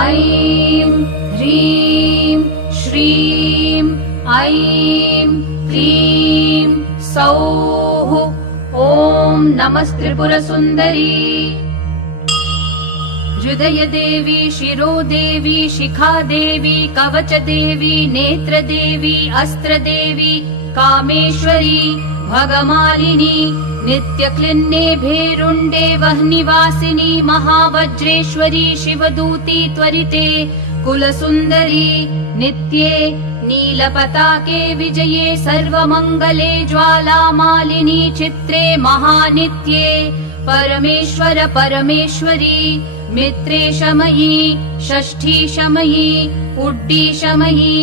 ऐं ह्रीं श्रीं ऐं क्लीं सौः ॐ नमस्त्रिपुरसुन्दरी। हृदयदेवी शिरोदेवी शिखादेवी कवचदेवी नेत्रदेवी अस्त्रदेवी कामेश्वरी भगमालिनी नित्यक्लिन्ने भेरुण्डे वह्निवासिनी महावज्रेश्वरी शिवदूती त्वरिते कुलसुन्दरी नित्ये नीलपताके विजये सर्वमङ्गले ज्वालामालिनी चित्रे महानित्ये परमेश्वर परमेश्वरी मित्रे शमयी षष्ठी शमयी उड्डी शमयी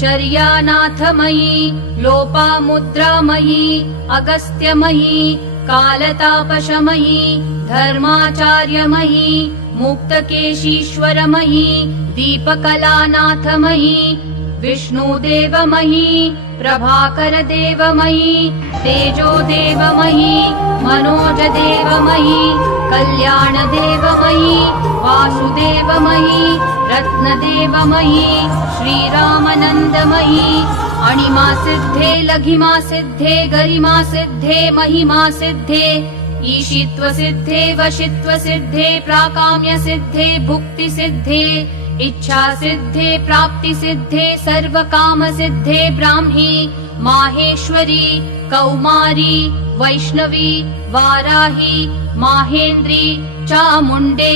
चर्यानाथमयी लोपामुद्रामयी अगस्त्यमयी कालतापशमयी धर्माचार्यमयी मुक्तकेशीश्वरमयी दीपकलानाथमयी विष्णुदेवमयी प्रभाकरदेवमयी तेजोदेवमयी मनोजदेवमयी कल्याणदेवमयी वासुदेवमयी रत्नदेवमयी श्रीरामनन्दमयी अणिमा सिद्धे लघिमा सिद्धे गरिमा सिद्धे महिमा सिद्धे ईशित्व सिद्धे वशित्व सिद्धे प्राकाम्य सिद्धे भुक्ति सिद्धे इच्छा सिद्धे प्राप्ति सिद्धे सर्वकाम सिद्धे ब्राह्मी माहेश्वरी कौमारी वैष्णवी वाराही माहेन्द्री चामुण्डे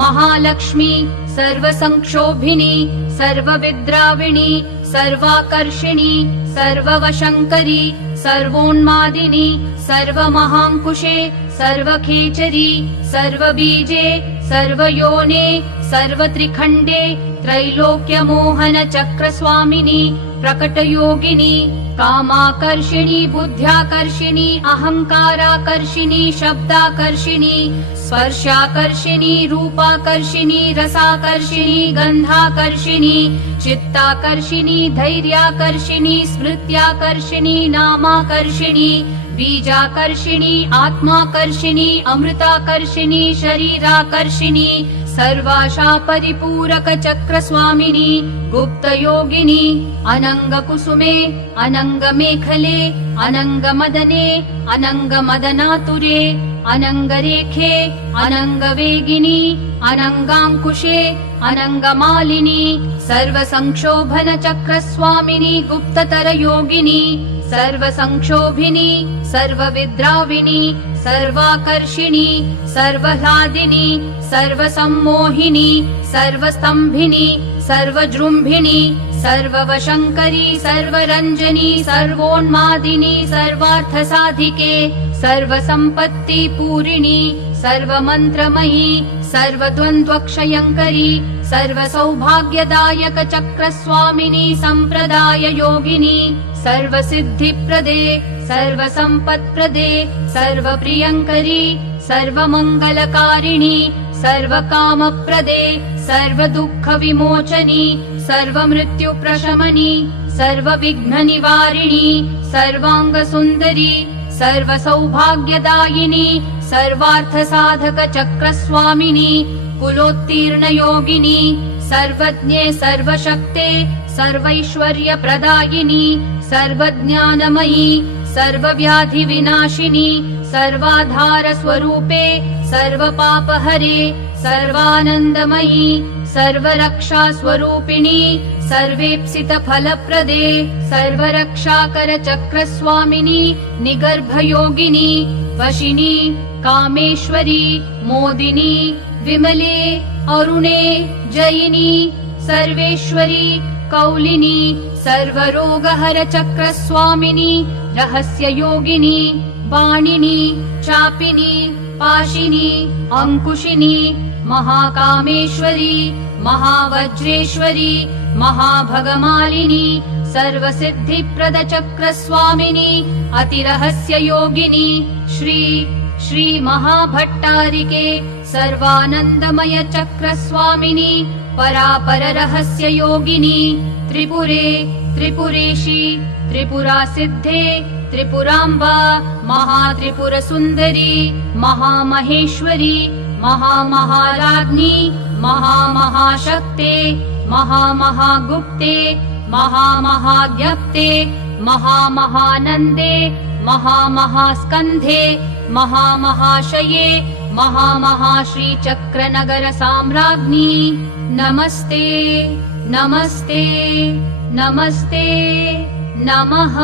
महालक्ष्मी सर्वसंक्षोभिनी सर्वविद्राविणी सर्वाकर्षिणी सर्ववशङ्करी सर्वोन्मादिनी सर्वमहाङ्कुशे सर्वखेचरी सर्वबीजे सर्वयोने सर्वत्रिखण्डे त्रैलोक्यमोहन चक्रस्वामिनी प्रकटयोगिनी कामाकर्षिणी बुद्ध्याकर्षिणी अहङ्काराकर्षिणी शब्दाकर्षिणी स्पर्शाकर्षिणी रूपाकर्षिणी रसाकर्षिणी गन्धाकर्षिणी चित्ताकर्षिणी धैर्याकर्षिणी स्मृत्याकर्षिणी नामाकर्षिणी बीजाकर्षिणी आत्माकर्षिणी अमृताकर्षिणी शरीराकर्षिणी सर्वाशा परिपूरक चक्रस्वामिनी गुप्तयोगिनी अनङ्गकुसुमे अनङ्गमेखले अनङ्गमदने अनङ्गमदनातुरे अनङ्गरेखे अनङ्गवेगिनी अनङ्गाङ्कुशे अनङ्गमालिनी सर्वसंक्षोभन चक्रस्वामिनी गुप्ततरयोगिनी सर्वसंक्षोभिनी सर्वविद्राविणी सर्वाकर्षिणी सर्वह्लादिनी सर्वसम्मोहिनी सर्वस्तम्भिनी सर्वजृम्भिणी सर्ववशङ्करी सर्वरञ्जनी सर्वोन्मादिनी सर्वार्थसाधिके सर्वसम्पत्तिपूरिणी सर्वमन्त्रमयी सर्वद्वन्द्वक्षयङ्करी सर्वसौभाग्यदायक चक्रस्वामिनी सम्प्रदाय योगिनी सर्वसिद्धिप्रदे सर्वसम्पत्प्रदे सर्वप्रियङ्करी सर्वमङ्गलकारिणी सर्वकामप्रदे सर्वदुःखविमोचनी सर्वमृत्युप्रशमनी सर्वविघ्ननिवारिणी सर्वाङ्गसुन्दरी सर्वसौभाग्यदायिनी सर्वार्थसाधक चक्रस्वामिनी कुलोत्तीर्णयोगिनी सर्वज्ञे सर्वशक्ते सर्वैश्वर्यप्रदायिनी सर्वज्ञानमयी सर्वव्याधिविनाशिनी सर्वाधारस्वरूपे सर्वपापहरे सर्वानन्दमयी सर्वरक्षास्वरूपिणी सर्वेप्सितफलप्रदे सर्वरक्षाकर चक्रस्वामिनी निगर्भयोगिनी वशिनी कामेश्वरी मोदिनी विमले अरुणे जयिनी सर्वेश्वरी कौलिनी सर्वरोगहर चक्रस्वामिनी रहस्ययोगिनी वाणिनी चापिनी पाशिनी अंकुशिनी महाकामेश्वरी महावज्रेश्वरी महाभगमालिनी सर्वसिद्धिप्रद चक्रस्वामिनी अतिरहस्ययोगिनी श्री महाभट्टारिके सर्वानन्दमय चक्रस्वामिनी परापर रहस्ययोगिनी त्रिपुरे त्रिपुरेशी त्रिपुरासिद्धे त्रिपुराम्बा महात्रिपुरसुन्दरी महामहेश्वरी महामहाराज्ञी महामहाशक्ते महामहागुप्ते महामहाज्ञप्ते महामहानन्दे महामहास्कन्धे महामहाशये महामहाश्रीचक्रनगरसाम्राज्ञी नमस्ते नमस्ते नमस्ते नमः।